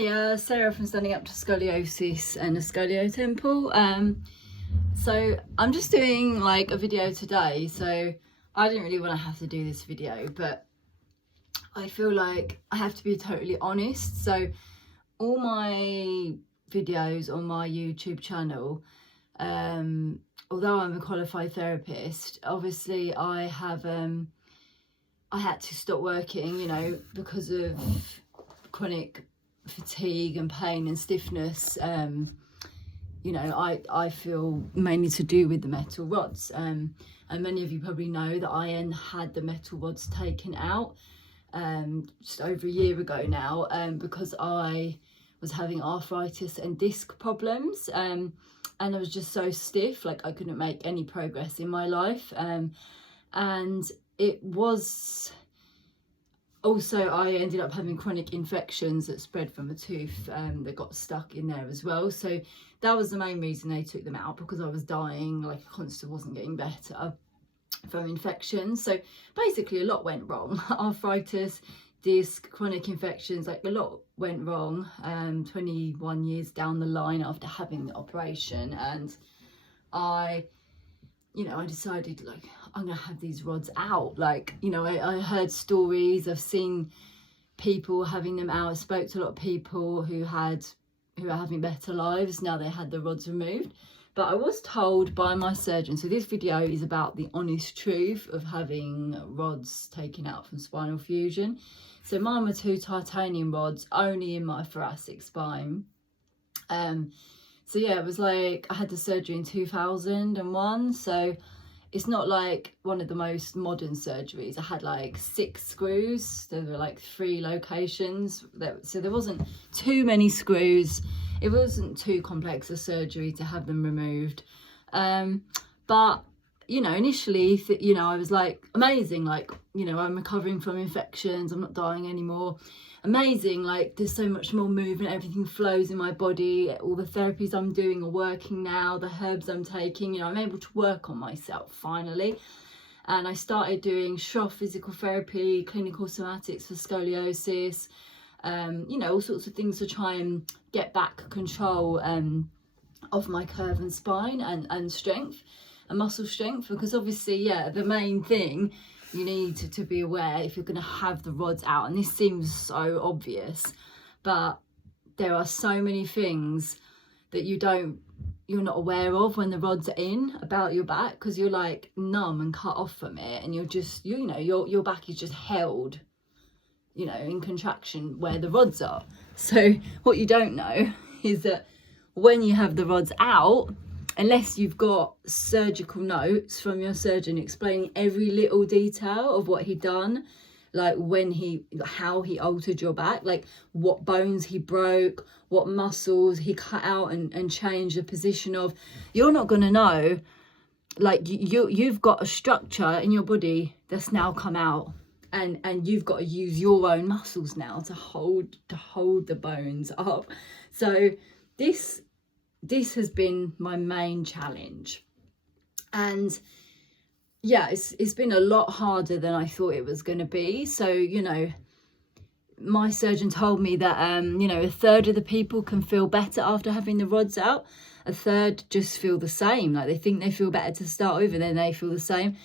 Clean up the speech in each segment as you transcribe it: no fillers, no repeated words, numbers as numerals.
Hi, Sarah from Standing Up to Scoliosis and a Scolio Temple. So I'm just doing like a video today. So I didn't really want to have to do this video, but I feel like I have to be totally honest. So all my videos on my YouTube channel, although I'm a qualified therapist, obviously I had to stop working, because of chronic fatigue and pain and stiffness. I feel mainly to do with the metal rods, and many of you probably know that I had the metal rods taken out just over a year ago now, because I was having arthritis and disc problems, and I was just so stiff, like I couldn't make any progress in my life, and it was also, I ended up having chronic infections that spread from a tooth that got stuck in there as well. So that was the main reason they took them out, because I was dying, like I constantly wasn't getting better from infections. So basically a lot went wrong. Arthritis, disc, chronic infections, like a lot went wrong 21 years down the line after having the operation. And I decided, like, I'm gonna have these rods out. Like, I heard stories, I've seen people having them out. I spoke to a lot of people who are having better lives now they had the rods removed. But I was told by my surgeon, so this video is about the honest truth of having rods taken out from spinal fusion. So mine were 2 titanium rods only in my thoracic spine. So yeah, it was like I had the surgery in 2001. So it's not like one of the most modern surgeries. I had like 6 screws. There were like 3 locations. So there wasn't too many screws. It wasn't too complex a surgery to have them removed. But, initially, I was like, amazing. Like, I'm recovering from infections. I'm not dying anymore. Amazing, like there's so much more movement, everything flows in my body, all the therapies I'm doing are working now, the herbs I'm taking, I'm able to work on myself finally. And I started doing Schroff physical therapy, clinical somatics for scoliosis, all sorts of things to try and get back control of my curve and spine and strength and muscle strength, because obviously, the main thing you need to be aware if you're going to have the rods out, and this seems so obvious, but there are so many things that you're not aware of when the rods are in about your back, because you're like numb and cut off from it, and you're just your back is just held in contraction where the rods are. So what you don't know is that when you have the rods out, unless you've got surgical notes from your surgeon explaining every little detail of what he'd done, like how he altered your back, like what bones he broke, what muscles he cut out and changed the position of, you're not going to know. Like you've got a structure in your body that's now come out, and you've got to use your own muscles now to hold the bones up. So this has been my main challenge, and it's been a lot harder than I thought it was going to be. So my surgeon told me that 1/3 of the people can feel better after having the rods out, 1/3 just feel the same, like they think they feel better to start with and then they feel the same,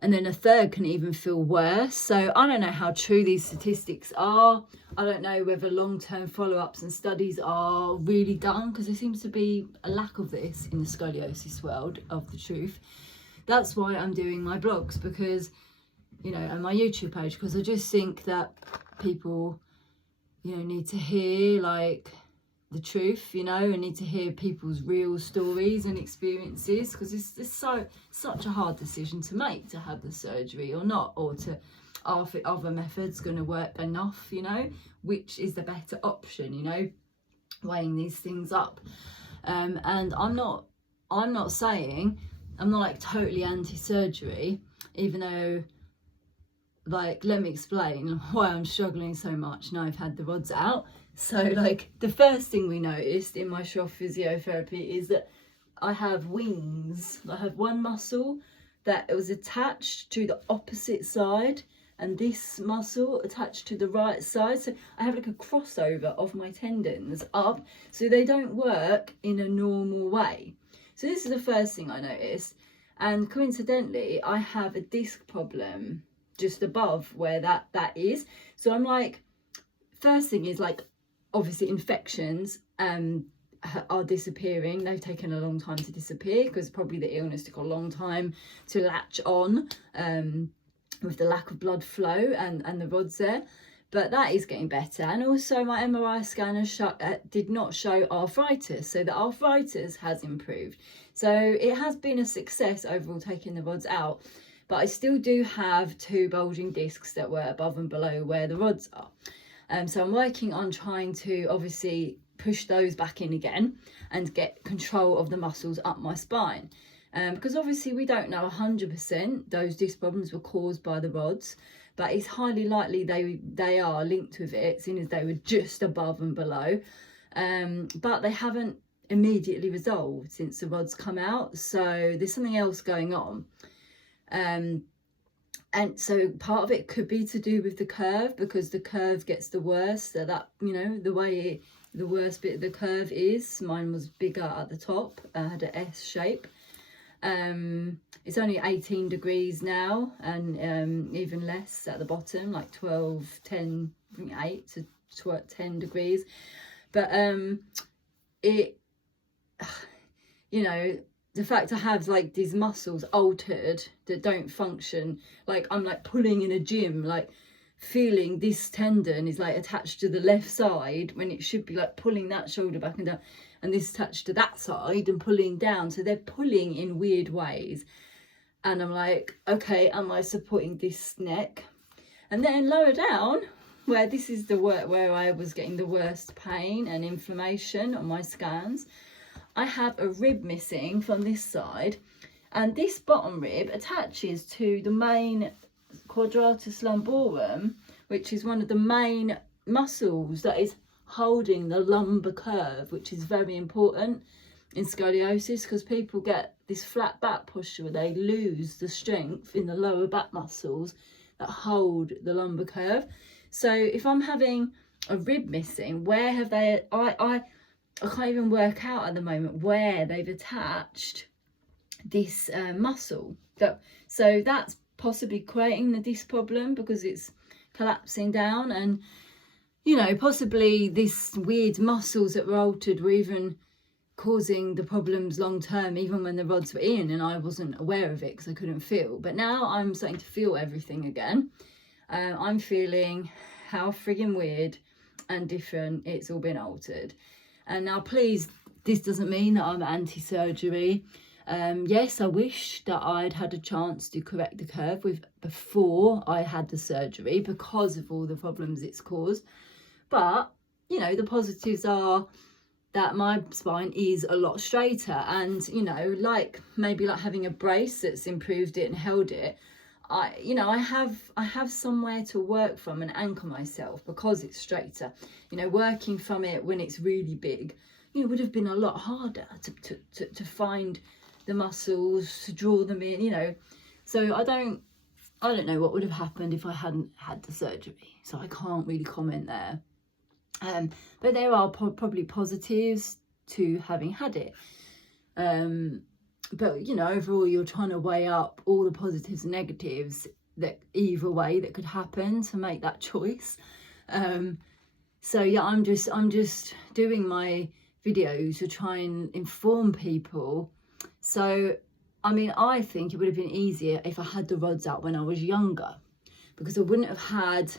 and then 1/3 can even feel worse. So I don't know how true these statistics are. I don't know whether long-term follow-ups and studies are really done, because there seems to be a lack of this in the scoliosis world of the truth. That's why I'm doing my blogs, because, and my YouTube page, because I just think that people, need to hear like the truth, and need to hear people's real stories and experiences, because it's such a hard decision to make, to have the surgery or not, or to if other methods going to work enough, which is the better option, weighing these things up. And I'm not saying I'm not like totally anti-surgery, even though, like, let me explain why I'm struggling so much now I've had the rods out. So like the first thing we noticed in my Schroff physiotherapy is that I have wings. I have one muscle that was attached to the opposite side and this muscle attached to the right side. So I have like a crossover of my tendons up, so they don't work in a normal way. So this is the first thing I noticed. And coincidentally, I have a disc problem just above where that is. So I'm like, first thing is like, obviously infections are disappearing. They've taken a long time to disappear because probably the illness took a long time to latch on with the lack of blood flow and the rods there. But that is getting better. And also my MRI scanner did not show arthritis, so the arthritis has improved. So it has been a success overall taking the rods out, but I still do have 2 bulging discs that were above and below where the rods are. So I'm working on trying to obviously push those back in again and get control of the muscles up my spine. Because obviously we don't know 100% those disc problems were caused by the rods, but it's highly likely they are linked with it, seeing as they were just above and below. But they haven't immediately resolved since the rods come out, so there's something else going on. And so part of it could be to do with the curve, because the curve gets the worst. So that, you know, the worst bit of the curve is, mine was bigger at the top, had an S shape. It's only 18 degrees now, and even less at the bottom, like 12, 10, 8 to 10 degrees. But it, you know, the fact I have like these muscles altered that don't function, like I'm like pulling in a gym, like feeling this tendon is like attached to the left side when it should be like pulling that shoulder back and down, and this attached to that side and pulling down. So they're pulling in weird ways, and I'm like, okay, am I supporting this neck? And then lower down, where this is the where I was getting the worst pain and inflammation on my scans, I have a rib missing from this side, and this bottom rib attaches to the main quadratus lumborum, which is one of the main muscles that is holding the lumbar curve, which is very important in scoliosis, because people get this flat back posture where they lose the strength in the lower back muscles that hold the lumbar curve. So if I'm having a rib missing, where have they, I can't even work out at the moment where they've attached this muscle. So that's possibly creating the disc problem, because it's collapsing down, and you know, possibly these weird muscles that were altered were even causing the problems long term, even when the rods were in and I wasn't aware of it because I couldn't feel. But now I'm starting to feel everything again. I'm feeling how friggin' weird and different it's all been altered. And now, please, this doesn't mean that I'm anti-surgery. Yes, I wish that I'd had a chance to correct the curve before I had the surgery, because of all the problems it's caused. But, you know, the positives are that my spine is a lot straighter, and, you know, like maybe like having a brace that's improved it and held it. I have somewhere to work from and anchor myself because it's straighter. You know, working from it when it's really big, you know, would have been a lot harder to find the muscles, to draw them in, you know. So I don't know what would have happened if I hadn't had the surgery, so I can't really comment there. But there are probably positives to having had it. But, you know, overall, you're trying to weigh up all the positives and negatives that either way that could happen to make that choice. So yeah, I'm just doing my videos to try and inform people. So, I mean, I think it would have been easier if I had the rods out when I was younger, because I wouldn't have had,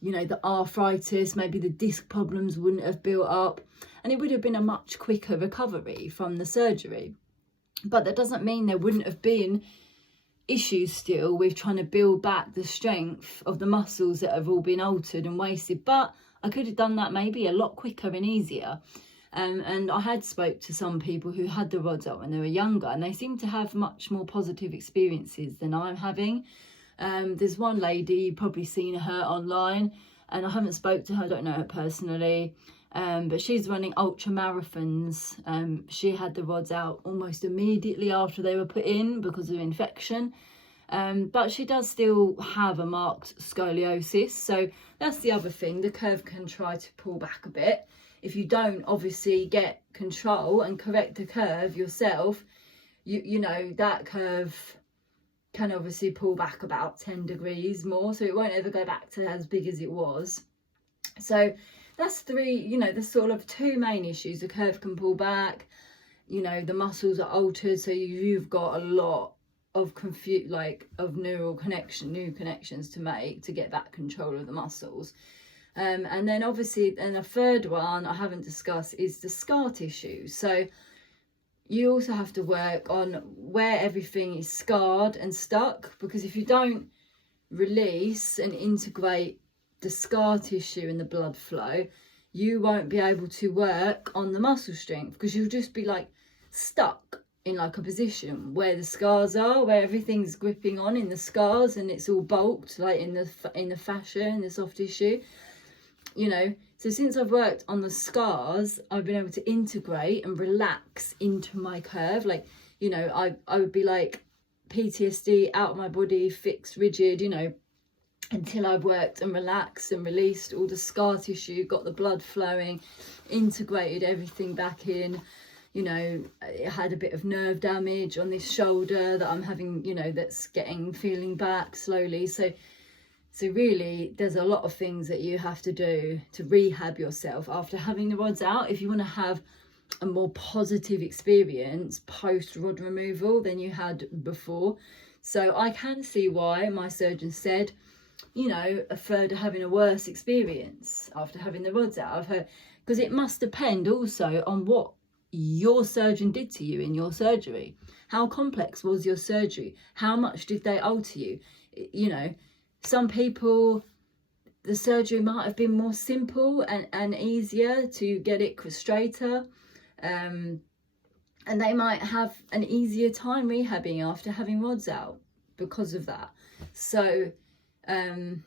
you know, the arthritis, maybe the disc problems wouldn't have built up, and it would have been a much quicker recovery from the surgery. But that doesn't mean there wouldn't have been issues still with trying to build back the strength of the muscles that have all been altered and wasted. But I could have done that maybe a lot quicker and easier. And I had spoke to some people who had the rods out when they were younger, and they seem to have much more positive experiences than I'm having. There's one lady, you've probably seen her online, and I haven't spoke to her, I don't know her personally. But she's running ultra marathons. She had the rods out almost immediately after they were put in because of infection. But she does still have a marked scoliosis. So that's the other thing. The curve can try to pull back a bit. If you don't obviously get control and correct the curve yourself, you know, that curve can obviously pull back about 10 degrees more. So it won't ever go back to as big as it was. So that's three, you know, there's sort of two main issues. The curve can pull back, you know, the muscles are altered. So you've got a lot of neural new connections to make to get back control of the muscles. And then obviously, and a third one I haven't discussed is the scar tissue. So you also have to work on where everything is scarred and stuck, because if you don't release and integrate the scar tissue and the blood flow, you won't be able to work on the muscle strength, because you'll just be like stuck in like a position where the scars are, where everything's gripping on in the scars and it's all bulked like in the fascia and the soft tissue, you know. So since I've worked on the scars, I've been able to integrate and relax into my curve. Like, you know, I would be like PTSD, out of my body, fixed, rigid, you know, until I've worked and relaxed and released all the scar tissue, got the blood flowing, integrated everything back in. You know, it had a bit of nerve damage on this shoulder that I'm having, you know, that's feeling back slowly. So really, there's a lot of things that you have to do to rehab yourself after having the rods out, if you want to have a more positive experience post rod removal than you had before. So I can see why my surgeon said, you know, a third are having a worse experience after having the rods out of her, because it must depend also on what your surgeon did to you in your surgery. How complex was your surgery? How much did they alter you? You know, some people, the surgery might have been more simple and easier to get it straighter, and they might have an easier time rehabbing after having rods out because of that. So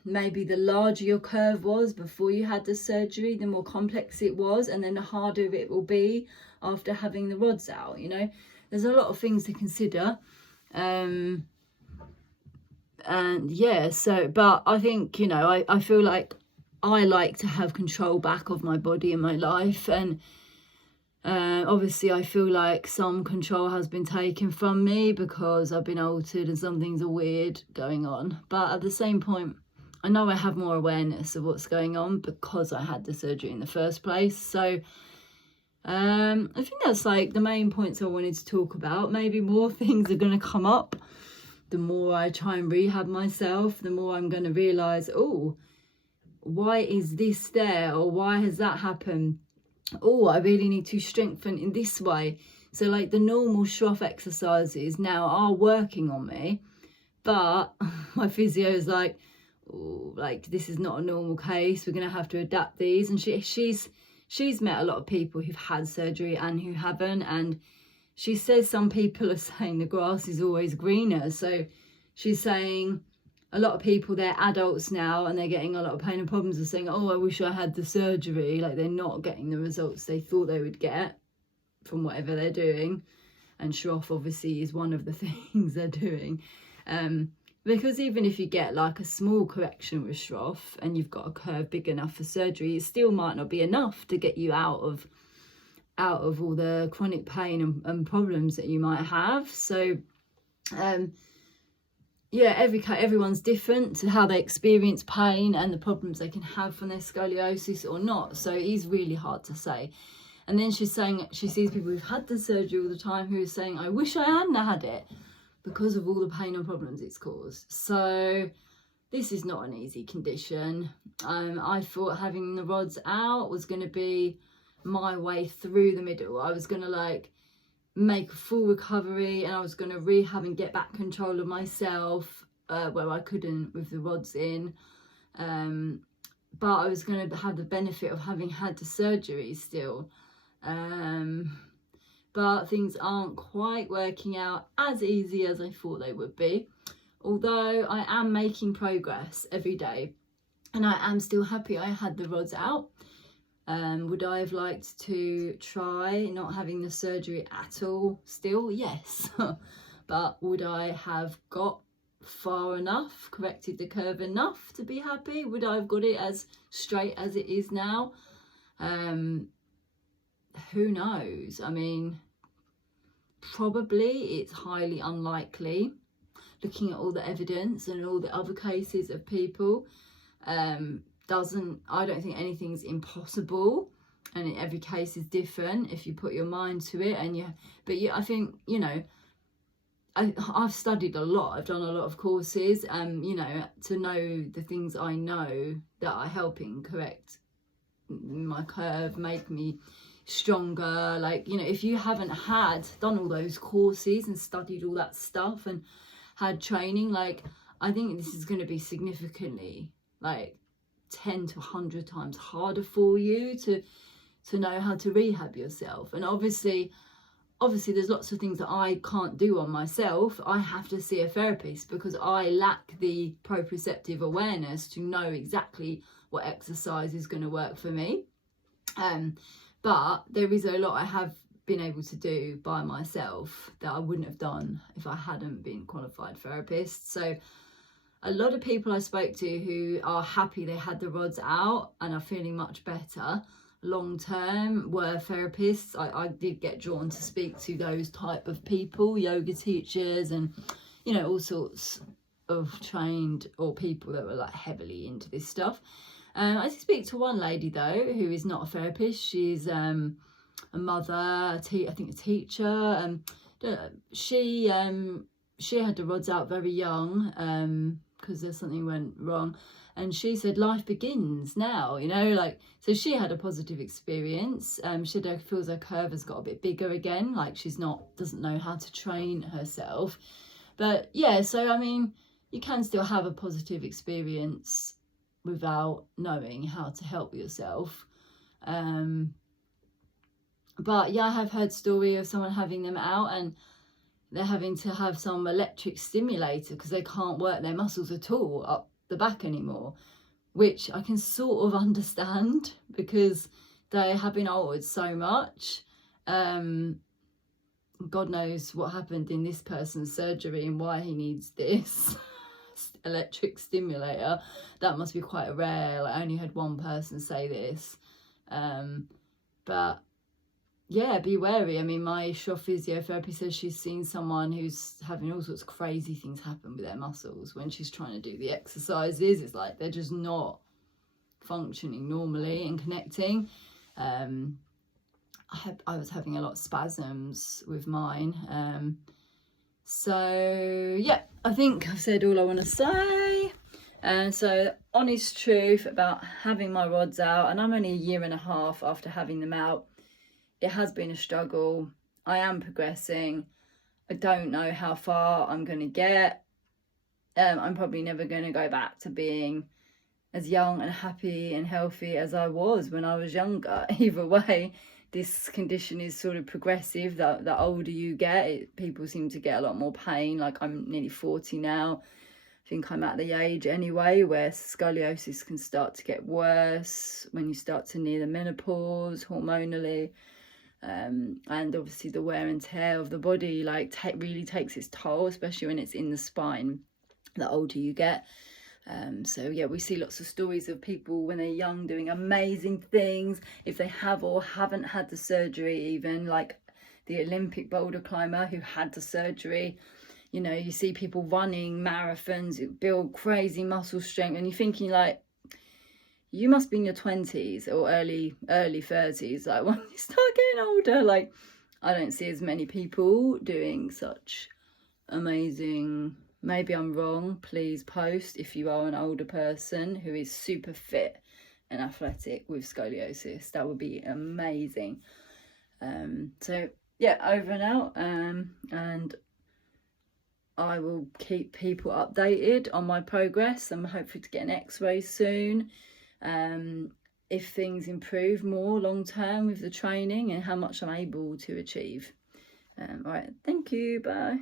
maybe the larger your curve was before you had the surgery, the more complex it was, and then the harder it will be after having the rods out. You know, there's a lot of things to consider. And yeah, so, but I think, you know, I feel like I like to have control back of my body and my life, and obviously I feel like some control has been taken from me because I've been altered and some things are weird going on. But at the same point, I know I have more awareness of what's going on because I had the surgery in the first place. So I think that's like the main points I wanted to talk about. Maybe more things are going to come up. The more I try and rehab myself, the more I'm going to realise, oh, why is this there? Or why has that happened? Oh, I really need to strengthen in this way. So like the normal Schroff exercises now are working on me, but my physio is like, oh, like this is not a normal case. We're going to have to adapt these. And she's met a lot of people who've had surgery and who haven't. And she says some people are saying the grass is always greener. So she's saying a lot of people, they're adults now and they're getting a lot of pain and problems, are saying, oh, I wish I had the surgery. Like they're not getting the results they thought they would get from whatever they're doing. And Schroff obviously is one of the things they're doing. Because even if you get like a small correction with Schroff and you've got a curve big enough for surgery, it still might not be enough to get you out of all the chronic pain and problems that you might have. So yeah, everyone's different to how they experience pain and the problems they can have from their scoliosis or not. So it is really hard to say. And then she's saying she sees people who've had the surgery all the time who are saying, I wish I hadn't had it because of all the pain and problems it's caused. So this is not an easy condition. I thought having the rods out was going to be my way through the middle. I was going to like make a full recovery and I was going to rehab and get back control of myself where I couldn't with the rods in. But I was going to have the benefit of having had the surgery still. But things aren't quite working out as easy as I thought they would be. Although I am making progress every day and I am still happy I had the rods out. Would I have liked to try not having the surgery at all still? Yes. But would I have got far enough, corrected the curve enough to be happy? Would I have got it as straight as it is now? Who knows? I mean, probably it's highly unlikely, looking at all the evidence and all the other cases of people. I don't think anything's impossible, and every case is different if you put your mind to it. I think, you know, I've studied a lot, I've done a lot of courses, you know, to know the things I know that are helping correct my curve, make me stronger. Like, you know, if you haven't done all those courses and studied all that stuff and had training, like, I think this is going to be significantly, like, 10 to 100 times harder for you to know how to rehab yourself. And obviously there's lots of things that I can't do on myself. I have to see a therapist because I lack the proprioceptive awareness to know exactly what exercise is going to work for me. But there is a lot I have been able to do by myself that I wouldn't have done if I hadn't been a qualified therapist. So a lot of people I spoke to who are happy they had the rods out and are feeling much better long term were therapists. I did get drawn to speak to those type of people, yoga teachers and, you know, all sorts of trained or people that were like heavily into this stuff. I did speak to one lady though who is not a therapist. She's a mother, I think a teacher. She had the rods out very young because there's something went wrong. And she said life begins now, you know, like, so she had a positive experience. She feels her curve has got a bit bigger again, like doesn't know how to train herself. But yeah, so I mean, you can still have a positive experience without knowing how to help yourself. But yeah, I have heard story of someone having them out and they're having to have some electric stimulator because they can't work their muscles at all up the back anymore, which I can sort of understand because they have been altered so much. God knows what happened in this person's surgery and why he needs this electric stimulator. That must be quite rare. I only had one person say this. But yeah, be wary. I mean, my Shaw physiotherapy says she's seen someone who's having all sorts of crazy things happen with their muscles when she's trying to do the exercises. It's like they're just not functioning normally and connecting. I was having a lot of spasms with mine. So yeah, I think I've said all I want to say. And so honest truth about having my rods out, and I'm only 1.5 years after having them out. It has been a struggle. I am progressing. I don't know how far I'm going to get. I'm probably never going to go back to being as young and happy and healthy as I was when I was younger. Either way, this condition is sort of progressive. The older you get, people seem to get a lot more pain. Like, I'm nearly 40 now. I think I'm at the age anyway where scoliosis can start to get worse when you start to near the menopause hormonally. And obviously the wear and tear of the body really takes its toll, especially when it's in the spine the older you get. So yeah, we see lots of stories of people when they're young doing amazing things, if they have or haven't had the surgery, even like the Olympic boulder climber who had the surgery. You know, you see people running marathons, build crazy muscle strength, and you're thinking like, you must be in your 20s or early 30s. Like, when you start getting older, like, I don't see as many people doing such amazing. Maybe I'm wrong. Please post if you are an older person who is super fit and athletic with scoliosis. That would be amazing. So yeah, over and out. And I will keep people updated on my progress. I'm hopefully to get an x-ray soon. If things improve more long term with the training and how much I'm able to achieve. All right, thank you, bye.